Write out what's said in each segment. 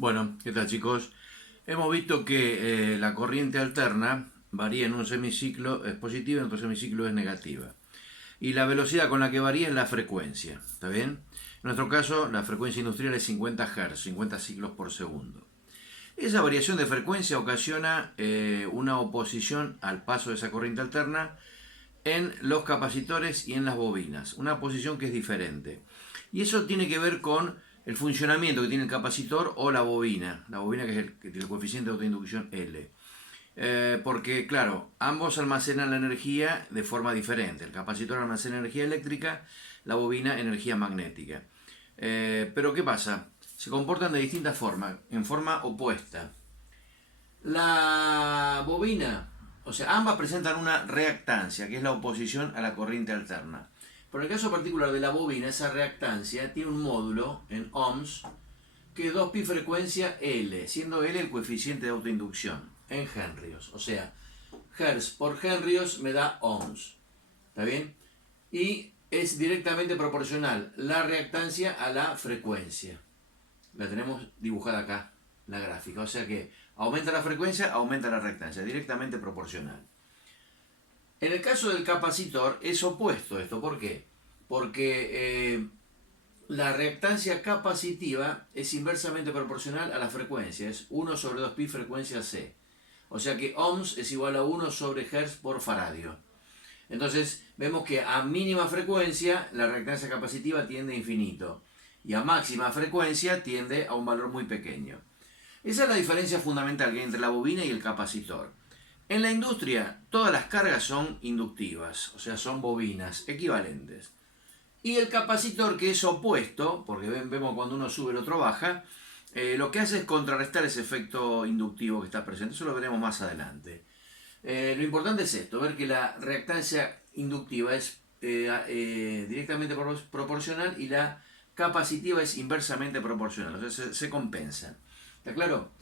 Bueno, ¿qué tal chicos? Hemos visto que la corriente alterna varía en un semiciclo, es positiva, en otro semiciclo es negativa. Y la velocidad con la que varía es la frecuencia, ¿está bien? En nuestro caso, la frecuencia industrial es 50 Hz, 50 ciclos por segundo. Esa variación de frecuencia ocasiona una oposición al paso de esa corriente alterna en los capacitores y en las bobinas, una posición que es diferente. Y eso tiene que ver con el funcionamiento que tiene el capacitor o la bobina que es que tiene el coeficiente de autoinducción L. Porque, claro, ambos almacenan la energía de forma diferente. El capacitor almacena energía eléctrica, la bobina energía magnética. Pero, ¿qué pasa? Se comportan de distintas formas, en forma opuesta. La bobina, o sea, ambas presentan una reactancia, que es la oposición a la corriente alterna. Pero en el caso particular de la bobina, esa reactancia tiene un módulo en ohms que es 2pi frecuencia L, siendo L el coeficiente de autoinducción en henrios. O sea, hertz por henrios me da ohms. ¿Está bien? Y es directamente proporcional la reactancia a la frecuencia. La tenemos dibujada acá, la gráfica. O sea que aumenta la frecuencia, aumenta la reactancia, directamente proporcional. En el caso del capacitor es opuesto esto. ¿Por qué? Porque la reactancia capacitiva es inversamente proporcional a la frecuencia. Es 1 sobre 2pi frecuencia C. O sea que ohms es igual a 1 sobre hertz por faradio. Entonces vemos que a mínima frecuencia la reactancia capacitiva tiende a infinito. Y a máxima frecuencia tiende a un valor muy pequeño. Esa es la diferencia fundamental que hay entre la bobina y el capacitor. En la industria, todas las cargas son inductivas, o sea, son bobinas, equivalentes. Y el capacitor, que es opuesto, porque vemos cuando uno sube el otro baja, lo que hace es contrarrestar ese efecto inductivo que está presente. Eso lo veremos más adelante. Lo importante es esto, ver que la reactancia inductiva es directamente proporcional y la capacitiva es inversamente proporcional, o sea, se compensan. ¿Está claro?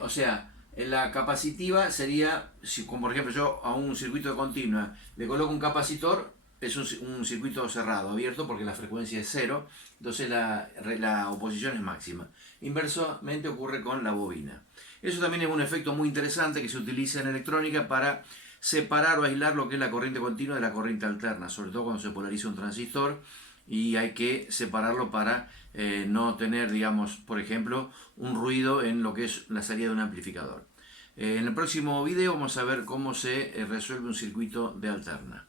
O sea, en la capacitiva sería, si, como por ejemplo yo a un circuito de continua le coloco un capacitor, es un circuito cerrado, abierto, porque la frecuencia es cero, entonces la oposición es máxima. Inversamente ocurre con la bobina. Eso también es un efecto muy interesante que se utiliza en electrónica para separar o aislar lo que es la corriente continua de la corriente alterna, sobre todo cuando se polariza un transistor y hay que separarlo para no tener, digamos, por ejemplo, un ruido en lo que es la salida de un amplificador. En el próximo video vamos a ver cómo se resuelve un circuito de alterna.